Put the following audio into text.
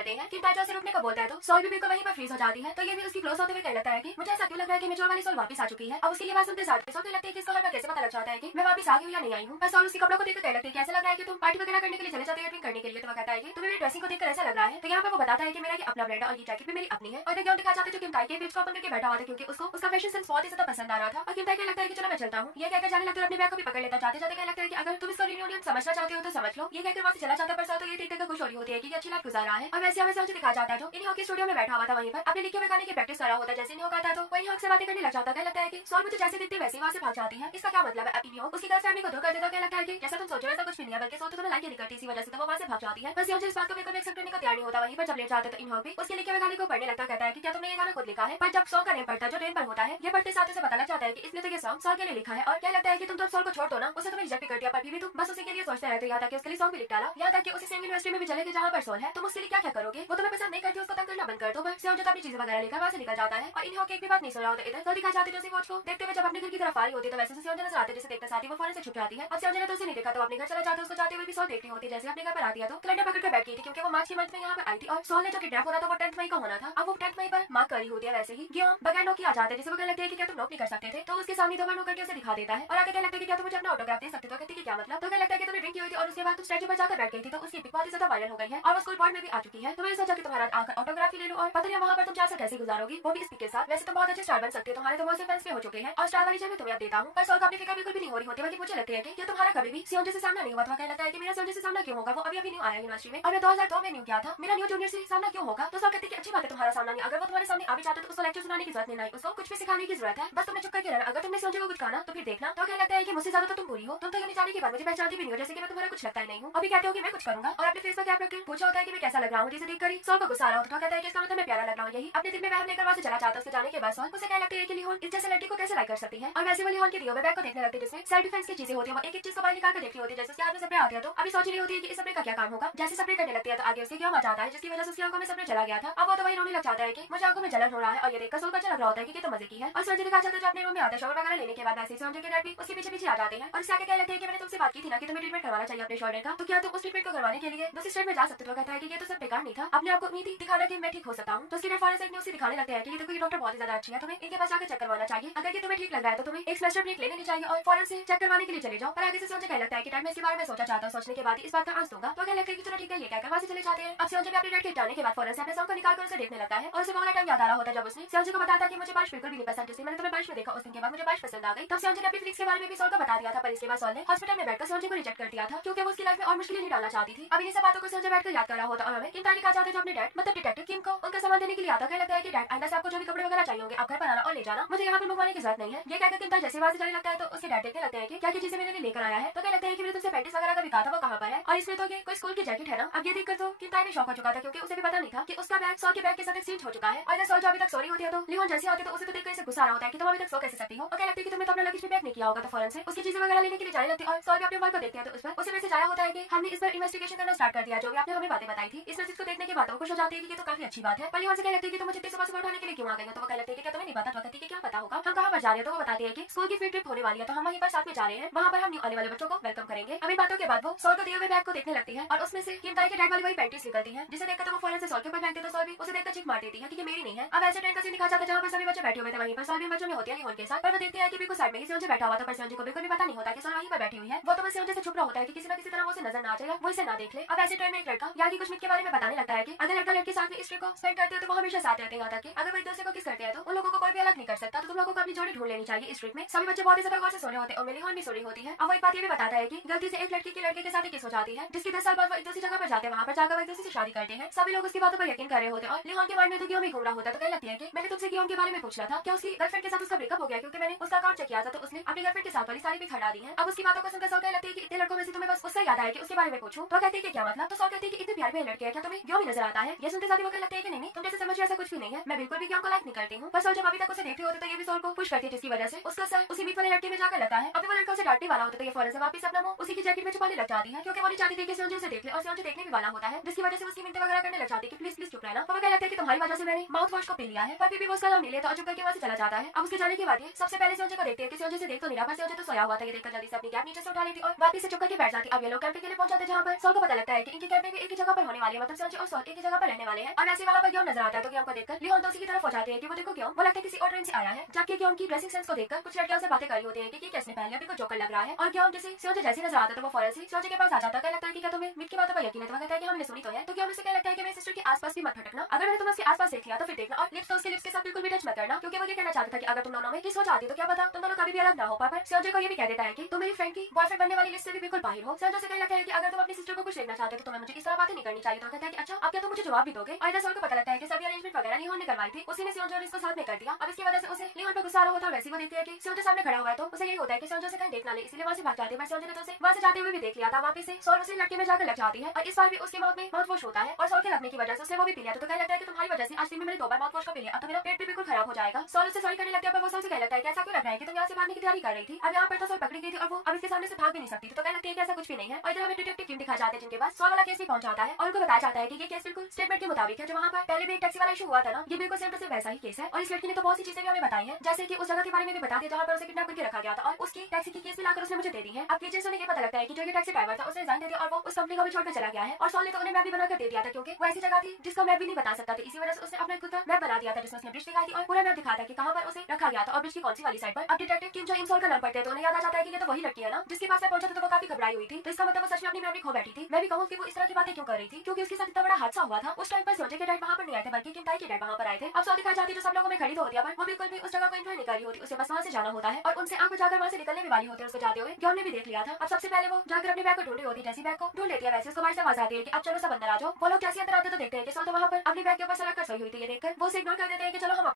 करते हैं कि ताइजो से रुकने को बोलता है तो सोल भी बिल्कुल वहीं पर फ्रीज हो जाती है। तो ये भी उसकी क्लोज होते हुए कहने लगता है कि मुझे ऐसा क्यों लग रहा है कि मेजोर वाली सोल वापस आ चुकी है। अब उसकी ये बात सुनते साथ सोल लगता है कि इसको हर बार कैसे पता लग जाता है कि मैं वापस आ गई हूं या नहीं आई हूं। पर सोल उसके कपड़ों को देखकर कहने लगती है कि ऐसा लग रहा है कि तुम पार्टी वगैरह करने के लिए चले जाते हो, ड्रिंक करने के लिए। तो वो कहता है कि तुम्हें मेरी ड्रेसिंग को देखकर ऐसा लग रहा है। तो यहाँ पर वो बताता है कि मेरा ये अपना ब्रांड है और ये जैकेट भी मेरी अपनी है। और देखिए दिखा चाहते जो किम ताई के बीच को ओपन करके बैठा हुआ था क्योंकि उसको उसका फैशन सेंस बहुत ही ज्यादा पसंद आ रहा था। और किम ताई को लगता है कि चलो मैं चलता हूँ। ये कहकर जाने लगता है, अपने बैग को भी पकड़ लेता। जाते जाते कहने लगता है कि अगर तुम इसका रियूनियन समझना चाहते हो तो समझ लो। ये कहकर वहां से चला जाता पर तो ये देखकर खुश हो रही होती है कि अच्छी लाइफ गुजार रहा है। और वैसे हमें मुझे दिखा जाता है जो इन हॉकी स्टूडियो में बैठा हुआ था वहीं पर अपने लिखे हुए गाने की प्रैक्टिस कर रहा होता है। जैसे इन हॉक आता है तो वही हॉक से बातें करने लग जाता है। लगता है कि सोल मुझे जैसे दिखती है वैसे वहां से भाग जाती है। इसका क्या मतलब है? अपनी हॉक उसकी गर्ल फैमिली को धोखा कर देता है। लगता है कि जैसा तुम सोचो वैसा कुछ भी नहीं है, बल्कि सोल तो तुम्हें लाइक नहीं करती, इसी वजह से तो वो वहां से भाग जाती है। बस इस बात को बिल्कुल एक्सेप्ट करने को तैयार नहीं होता। वहीं पर जब लेट जाते तो इन हॉक भी उसके लिखे हुए गाने को पढ़ने लगता। कहता है कि क्या तुमने ये गाना खुद लिखा है? पर जब सॉन्ग का नेम पढ़ता है जो रेन पर होता है, ये पढ़ते साथ उसे पता लग जाता है कि इसने तो ये सॉन्ग सोल के लिए लिखा है। और क्या लगता है कि तुम तो सोल को छोड़ दो ना, उसे तुम्हें रिजेक्ट कर दिया, पर भी तुम बस उसी के लिए सोचते रहते। यहाँ तक कि उसके लिए सॉन्ग भी लिख डाला। यहाँ तक कि उसी सेम यूनिवर्सिटी में भी चले गए जहाँ पर सोल है। तुम उसके लिए क्या क्या करोगे? वो तुम्हें पसंद नहीं करती, उसको तंग करना बंद कर दो। बस जो अपनी चीजें वगैरह लेकर वहां से निकल जाता है। और इन हॉक एक भी बात नहीं सुन रहा होता। इधर तो दिखा जाती है को देखते हुए जब अपने घर की तरफ आ रही होती है तो वैसे से नजर आते, जैसे देखते साथ ही वो फौरन से छुप जाती है। अब से तो उसे नहीं देखा तो अपने घर चला जाता है। उसको जाते हुए भी सोल देखती होती है। जैसे अपने घर पर आती है तो कैलेंडर पकड़ कर बैठ गई थी क्योंकि वो मार्च के मंथ में यहाँ पर आई थी। और सोल ने जो किडनैप होना था वो 10th मई का होना था। अब वो 10th मई पर मार्क कर रही होती है। वैसे ही गियोम बगैर नोक आ जाते हैं, जिसे वो कहने लगती है कि क्या तुम नोक नहीं कर सकते थे? तो उसके सामने दो बार नोक करके उसे दिखा देता है और आगे कहने लगता है कि क्या तुम मुझे अपना ऑटोग्राफ दे सकते हो? कहती है क्या मतलब? तो कहने लगता है कि तुमने ड्रिंक की हुई थी और उसके बाद तुम स्टैचू पर जाकर बैठ गई थी तो उसकी पिक बहुत ही ज्यादा वायरल हो गई है और वो स्कूल बोर्ड में भी आ चुकी है। तो मैंने सोचा कि तुम्हारा आकर ऑटोग्राफ ले लो और पता नहीं वहाँ पर तुम 4 साल कैसे गुजारोगी, वो भी इस पिक के साथ। वैसे तुम बहुत अच्छे स्टार बन सकते हो, तुम्हारे तो बहुत से फैंस भी हो चुके हैं और स्टार वाली जगह तुम्हें देता हूँ। पर सोल का अपनी फिक्र बिल्कुल भी नहीं हो रही होती, बल्कि मुझे लगता है कि तुम्हारा कभी भी सियोंजे से सामना नहीं हुआ था। कहने लगता है कि मेरा सियोंजे से सामना क्यों होगा? वो अभी न्यू आया यूनिवर्सिटी में और मैं 2002 में न्यू किया था, मेरा न्यू जूनियर से सामना क्यों होगा? तो सोल कहती है कि अच्छी बात है तुम्हारा सामना नहीं, अगर वो तुम्हारे सामने आ भी जाता तो उसको लेक्चर सुनाने की जरूरत नहीं, उसको कुछ भी सिखाने की जरूरत है। बस तुमने चुप करके रहना, अगर तुमने सियोंजे को कुछ कहा ना तो फिर देखना। तो कहने लगता है कि मुझसे ज्यादा तो तुम बुरी हो, तुम तो ये जाने के बाद मुझे पहचानती भी नहीं हो, जैसे कि मैं तुम्हारा कुछ लगता ही नहीं हूँ। अभी कहते हो कि मैं कुछ करूंगा और अपने फेस पर कैप रखकर पूछा होता है कि मैं कैसा लग रहा हूँ, जिसे देखकर सोल को गुस्सा आ रहा होता है। कहता है कि इसका मतलब मैं प्यारा लग रहा हूँ। यही अपने दिल में वहम लेकर वहां से चला जाता है। उसके जाने के बाद सोल उसे कहने लगता है कि लिहोन इस जैसे लड़की को कैसे लाइक कर सकती है। और वैसे वाली लिहोन के दिए हुए बैग को देखने लगती है जिसमें सेल्फ डिफेंस की चीजें होती है। वो एक एक चीज को बाहर निकाल कर देखती होती है। जैसे उसके हाथ में स्प्रे आती है तो अभी सोच रही होती है कि इस स्प्रे का क्या काम होगा। जैसे स्प्रे करने लगती है तो आगे उसके क्या मजा आता है जिसकी वजह से उसकी आंखों में स्प्रे चला गया था। अब वो तो वही रोने लग जाता है कि मुझे आंखों में जलन हो रहा है और ये देखकर सोल को अच्छा लग रहा होता है कि तो मजे की है। और संजय दिखा चलते जो अपने रूम में आता है शॉवर वगैरह लेने के बाद वैसे संजय के डैड भी उसके पीछे पीछे आ जाते हैं और इससे आगे कहने लगते हैं कि मैंने तुमसे बात की थी ना कि तुम्हें ट्रीटमेंट करवाना चाहिए अपने शोल्डर का, तो क्या तुम उस ट्रीटमेंट को करवाने के लिए दूसरी स्टेट में जा सकते हो? कहता है कि ये तो सब बेकार नहीं था, अपने आप को उम्मीद दिखाना कि मैं ठीक हो सकता हूँ। तो उसकी डैड फौरन से एक न्यूज़ दिखाने लगते हैं कि ये देखो ये डॉक्टर बहुत ही ज्यादा अच्छी है, तुम्हें इनके पास जाकर चेक करवाना चाहिए। अगर ये तुम्हें ठीक लग रहा है तो तुम्हें एक सेमेस्टर ब्रेक ले लेनी चाहिए और फौरन से चेक करवाने के लिए चले जाओ। पर आगे से संजय कहने लगता है कि डैड मैं इसके बारे में सोचा चाहता हूँ, सोचने के बाद इस बात का आंस दूंगा। तो कहने लगता है कि चलो ठीक है, ये कहकर वहां से चले जाते हैं। अब संजय भी अपने डैड के जाने के बाद फौरन से अपने सॉन्ग को निकालकर उसे देखने लगता है और उसे बहुत टाइम याद आ रहा होता है जब उसने संजय को बताया कि मुझे बारिश बिल्कुल भी नहीं पसंद, जिससे मैंने तुम्हें बारिश में देखा उस दिन के बाद मुझे बारिश पसंद आ गई। तब संजय ने अपनी फिलिंग्स के बारे में भी सोल को बता दिया था, पर इसके बाद सोल ने हॉस्पिटल में बैठकर संजय को रिजेक्ट कर दिया था क्योंकि वो उसकी लाइफ में और मुश्किलें नहीं डालना चाहती थी। अब इन्हीं सब बातों को संजय बैठकर याद कर रहा होता और हमें किम तारीख आ जाते जो अपने डैड मतलब डिटेक्टिव किम को उनका सामान देने के लिए आता। कहने लगता है कि डैड आइंदा से आपको जो भी कपड़े वगैरह चाहिए होंगे आप घर पर आना और ले जाना, मुझे यहाँ पर मंगवाने की जरूरत नहीं है। ये कहकर किम तारीख जैसे वहां से जाने लगता है तो उसके डैड देखने लगते हैं कि क्या चीजें मेरे लिए लेकर आया है। तो कहने लगते हैं कि मैंने तुमसे पैंटीज वगैरह का भी कहा था वो कहाँ पर है और इसमें तो ये कोई स्कूल की जैकेट है ना। अब ये देखकर तो किम तारीख शॉक हो चुका था क्योंकि उसे भी पता नहीं था कि उसका बैग सोल के बैग के साथ एक्सचेंज हो चुका है। और सोल जो अभी तक सॉरी होती है तो लिहोन जैसी होती है तो उसे तो देखकर इसे गुस्सा आ रहा होता है कि तुम अभी तक सो कैसे सकती हो। और कहने लगती है कि तुमने तो अपना लगेज भी पैक नहीं किया होगा। तो फौरन से उसकी चीजें वगैरह लेने के लिए जाने लगती है और सोल भी अपने मोबाइल को देखते हैं तो उस पर उसे मैसेज आया होता है कि हमने इस पर इन्वेस्टिगेशन करना स्टार्ट कर दिया, जो भी आपने हमें बातें बताई थी। इस मैसेज को देखने के बाद वो खुश हो जाती है कि ये तो काफी अच्छी बात है। पर लिहोन से कहने लगती है कि तुम मुझे इतनी सुबह सुबह उठाने के लिए क्यों आ गई हो? तो वो कहने लगती है कि क्या तुम्हें नहीं पता? तो कहती है कि क्या पता होगा, हम कहाँ पर जा रहे हैं? तो वो बताती है कि स्कूल की फील्ड ट्रिप होने वाली है तो हम वहीं पर साथ में जा रहे हैं, वहाँ पर हम न्यू आने वाले बच्चों को वेलकम करेंगे। अभी बातों के बाद वो सोल को दिए हुए बैग को देखने लगती है और उसमें से किम ताई के डैड वाली वही पैंटीज निकलती है, जिसे देखकर तो वो फौरन से सोल के ऊपर फेंकती है। तो सोल भी उसे देखकर चीख मार देती है कि ये मेरी नहीं है। अब ऐसे ट्रेन का सीन दिखा जाता है जहाँ पर सभी बच्चे बैठे हुए थे, वहीं पर सोल भी बच्चों में होती है लिहोन के साथ। पर वो देखते हैं कि बिल्कुल साइड में ही संजय बैठा हुआ था, पर संजय को बिल्कुल भी पता नहीं होता कि सोल वहीं पर बैठी हुई है। वो तो बस संजय से छुप रहा होता है कि किसी न किसी तरह वो उसे नजर ना आ जाए, वो इसे ना देख ले। अब ऐसे ट्रेन में एक लड़का यहाँ की कुछ मिथ के बारे में बताने लगता है कि अगर लड़का लड़की साथ में इस ट्रिप को स्पेंड करते हैं तो वो हमेशा साथ रहते हैं, यहाँ तक कि अगर वो एक दूसरे को किस करते हैं तो उन लोगों को कोई भी अलग नहीं कर सकता। तो तुम लोगों को अपनी जोड़ी ढूंढ लेनी चाहिए इस ट्रिप में। सभी बच्चे बहुत ही ज्यादा गौर से सो रहे होते हैं और लिहोन भी सो रही होती है। अब वो एक बात ये भी बताता है कि गलती से एक लड़की की लड़के के साथ किस हो जाती है, जिसकी 10 साल बाद वो एक दूसरी जगह पर जाते हैं, वहाँ पर जाकर वो एक दूसरे से शादी करते हैं। सभी लोग उसकी बातों पर यकीन कर रहे होते हैं और लिहोन के माइंड में तो गियोम ही घूम रहा होता है। तो कहने लगती है कि मैंने तुमसे गियोम के बारे में पूछा था, क्या उसकी गर्लफ्रेंड के साथ उसका ब्रेकअप हो गया? क्योंकि मैंने उसका अकाउंट चेक किया था तो उसने अपनी गर्लफ्रेंड के साथ वाली सारी भी हटा दी है। अब उसकी बातों को सुनकर सोल कहने लगती है कि इतने लड़कों में से तुम्हें बस उससे याद आया कि उसके बारे में पूछूं। तो कहती है कि क्या मतलब? तो सोल कहती है कि इतने प्यारे लड़के हैं, क्या तुम्हें गियोम ही नजर आता है? ये सुनते साथ वो कहने लगते हैं कि नहीं तुम जैसे समझ ऐसा कुछ भी नहीं है, मैं बिल्कुल भी गियोम को लाइक नहीं करती हूँ। पर सोल जब अभी तक उसे देखते होते तो ये भी सोल को खुश करती है, जिसकी वजह से उसका सर उसी मीट वाले लड़के में जाकर लगता है। अभी वो लड़का उसे डांटने वाला होता है तो ये फौरन से वापस अपना मुंह उसी की जैकेट में छुपाने लग जाती है क्योंकि वो नहीं चाहती थी कि संजय उसे देख ले और संजय देखने भी वाला होता है, जिसकी वजह से उसकी मिनटें वगैरह करने लग जाती है कि प्लीज प्लीज चुप रहना। तो वो कहने लगता है कि तुम्हारी वजह से मैंने माउथ वॉश को पी लिया है, पर भी वो उसका नाम नहीं लेता और चुप करके वहां से चला जाता है। अब उसके जाने के बाद सबसे पहले संजय को देखते हैं कि संजय से देख तो नहीं रहा, पर संजय तो सोया हुआ था। ये देखकर जल्दी से अपनी कैप नीचे से उठा लेती और वापस से चुप करके बैठ जाती। अब ये लोग कैंपिंग के लिए पहुंच जाते हैं जहाँ पर सोल को पता लगता है कि इनकी कैंपिंग एक ही जगह पर होने वाली है, मतलब सोंजी और सॉल एक ही जगह पर रहने वाले हैं और ऐसे वहाँ पर ग्योम नजर आता है तो ग्योम को देखकर लियोन तो उसी की तरफ हो जाते हैं कि वो देखो ग्योम, वो लगता है किसी और ट्रेन से आया है। जबकि ग्योम की ड्रेसिंग सेंस को देखकर कुछ लड़कियों से बातें कर रही होती है कि किसने पहन लिया, बिल्कुल जोकर लग रहा है। और ग्योम जैसे सोंजी जैसे नजर आता है तो वो फौरन से सोंजी के पास आ जाता है। लगता है कि क्या तुम्हें मिट की बातों पर यकीन है? तो कहता है कि हमने सुनी तो है। तो ग्योम उसे क्या लगता है कि मेरी सिस्टर के आसपास भी मत भटकना, अगर मैंने तुम्हें उसके आसपास देख लिया तो फिर देखना, और लिप्स तो उसके लिप्स के साथ बिल्कुल भी टच मत करना, क्योंकि वो ये कहना चाहता था कि अगर तुम दोनों में किस हो जाती तो क्या पता तुम दोनों कभी भी अलग ना हो पाए। पर सोंजी को ये भी कह देता है कि तुम मेरी फ्रेंड की बॉयफ्रेंड बनने वाली लिस्ट से भी बिल्कुल बाहर हो। सोंजी से कहने लगता है कि अगर तुम अपनी सिस्टर को कुछ देखना चाहते हो तो तुम्हें मुझे इस तरह बातें नहीं करनी चाहिए। तो कहता है कि अच्छा अब क्या तुम मुझे जवाब भी दोगे? और इधर सोल को पता लगता है कि सभी अरेंजमेंट वगैरह लियोन ने करवाई थी, उसी ने सोंजी और इसको साथ में कर दिया। अब इसकी वजह से उसे लियोन पर गुस्सा आ रहा होता है। वैसे वो देखती है कि सोंजी सामने खड़ा हुआ है तो उसे यही होता है कि सोंजी से कहीं देखना ले, इसलिए वहां से भाग जाती है। पर सोंजी ने तो उसे वहां से जाते हुए भी देख लिया था। वापस से सोल उसी लड़के में जाकर लग जाती है और इस बार भी उसके माउथ में माउथ वॉश होता है और सोल के लगने की वजह से उसने वो भी पी लिया। तो कहने लगता है कि तुम्हारी वजह से आज दिन में मैंने 2 बार माउथ वॉश को पी लिया, अब तो मेरा पेट भी बिल्कुल खराब हो जाएगा। सोल उससे सॉरी करने लगता है पर वो सोल से कहने लगता है कि ऐसा क्यों लग रहा है कि तुम यहाँ से भागने की तैयारी कर रही थी? अब यहाँ पर तो सोल पकड़ी गई थी और वो अब इसके सामने से भाग भी नहीं सकती थी। तो कहने लगती है कि ऐसा कुछ भी नहीं है। और इधर हमें डिटेक्टिव टीम दिखा जाते हैं जिनके पास सोल वाला केस भी पहुंच जाता है और उनको बताया जाता है कि ये केस बिल्कुल स्टेटमेंट के मुताबिक है जो वहाँ पर पहले भी एक टैक्सी वाला इशू हुआ था ना, ये बिल्कुल सेम टू सेम वैसा ही केस है। और इस लड़की ने तो बहुत सी चीजें भी हमें बताई है, जैसे कि उस जगह के बारे में भी बता दिया जहाँ पर उसे किडनैप करके रखा गया था और उसकी टैक्सी की केस भी लाकर उसने मुझे दे दी है। अब केस सुनने के पता लगता है कि जो ये टैक्सी ड्राइवर था उसने रिजाइन दे दिया और वो उस कंपनी को भी छोड़कर चला गया है। और सोल ने तो उन्हें मैप भी बनाकर दे दिया था क्योंकि वो ऐसी जगह थी जिसको मैप भी नहीं बता सकता था, इसी वजह से उसने अपने खुद का मैप बना दिया था जिसमें उसने ब्रिज दिखाई थी और पूरा मैप दिखा था कि कहाँ पर उसे रखा गया था और ब्रिज की कौन सी वाली साइड पर। अब डिटेक्टिव टीम जो इमसोल का नाम पढ़ते हैं तो उन्हें याद आ जाता है कि ये तो वही लड़की है ना जिसके पास मैं पहुंचा था तो वो काफी घबराई हुई थी। तो इसका मतलब वो सच में अपनी मेमोरी खो बैठी थी। मैं भी कहूँ कि वो इस तरह की बातें क्यों कर रही थी, क्योंकि उसके साथ इतना बड़ा हादसा हुआ था। उस टाइम पर सोचे के डैड वहाँ पर नहीं आए थे बल्कि किमताई के डैड वहाँ पर आए थे। अब सो दिखाई जाती है जो सब लोगों में खड़ी तो होती है पर वो बिल्कुल भी उस जगह को एंजॉय नहीं कर रही होती, उसे बस वहाँ से जाना होता है और उनसे आंख बचाकर वहाँ से निकलने भी वाली होती है उसको जाते हुए। ग्योम ने भी देख लिया था। अब सबसे पहले वो जाकर अपने बैग को ढूंढ रही होती है, जैसी बैग को ढूंढ लेती है वैसे उसको बाहर से आवाज आती है कि अब चलो सब अंदर आ जाओ। वो लोग जैसे अंदर आते तो देखते हैं कि सोल तो वहाँ पर अपने बैग के ऊपर सड़क कर सोई हुई थी। ये देखकर वो उसे इग्नोर कर देते हैं कि चलो हम